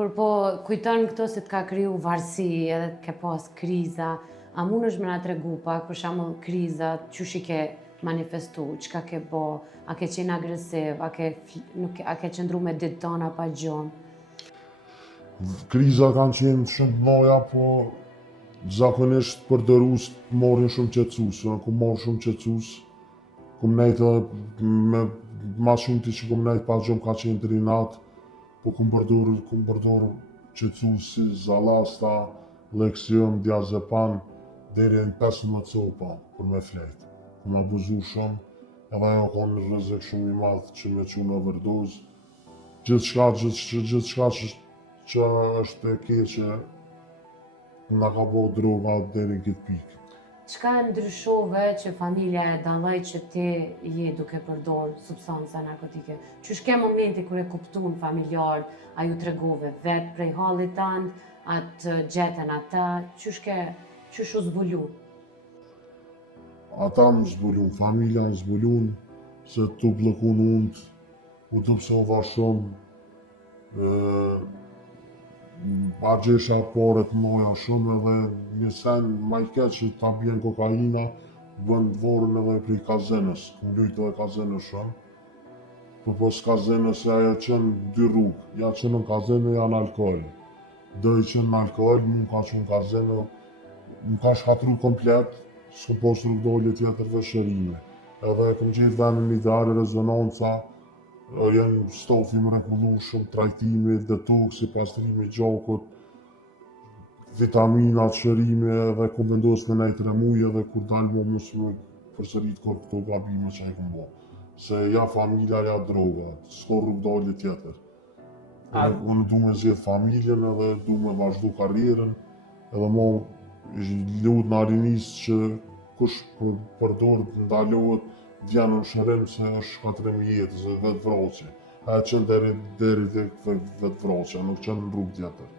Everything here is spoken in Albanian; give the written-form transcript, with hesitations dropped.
Kur po kujton këto se t'ka kriju varësi edhe t'ke pas kriza, a mundesh me na tregu pak, për shembull krizat, qysh i ke manifestu, çka ke bo, a ke qenë agresiv, a ke qëndru me ditë tona pa gjumë? Kriza kanë qenë shumë të mëdha, po zakonisht përdorus morrin shumë qetësues, ku morr shumë qetësues, kum nejtë me ma shumë ti që kum nejtë pa gjumë ka qenë deri natë, po kum përdor qetësues si Zallasta, Leksion, Diazepan, deri në 15 copa për me flet. Kum abuzu shumë, edhe ajo ka një rrezik shumë i madh që me çu në overdozë. Gjithçka që është e keqe na ka bo droga deri në këtë pikë. Çka ndryshove që familja e dalloj që ti je duke përdor substanca narkotike? Qysh ke momenti kur e kuptun familjarët, a ju tregove vetë prej hallit tënd, atë gjetën ata, qysh u zbulu? Ata më zbulun, familja më zbulun, se tu bllokun unë, u dupsova shumë, gjesha pare të moja shumë edhe një sen ma i keq që ta bjen kokaina, bën dvorën edhe prej kazenës, më lujtë edhe kazenës shumë. Po pos kazenës e ajo qenë dy rrugë, ja qenë në kazenë ja në alkohol. Do i qenë në alkohol, mu ka qenë kazenë, më ka shkatru komplet, s'ku pos rrugë dole tjetër vëshërime. Edhe këm gjithë venin ideale, rezonanca, jenë stofi më regullu shumë, trajtimi, detoksi, pastrimi gjakut, vitaminat, shërimi, edhe ku vendos me nejtë remuj edhe kur dalë më mos më përsërit kur këto gabime që e këm bo. Se ja familja, ja droga, s'ko rrugë dalje tjetër. Unë du me zjedh familjen edhe du me vazhdu karrierën, edhe mo lut në arinis që kush përdor të ndalohet djenë në shërim se është shkatrim jetës dhe vetë vraqe. A e qenë deri vetë vraqe, nuk qenë në rrugë tjetër.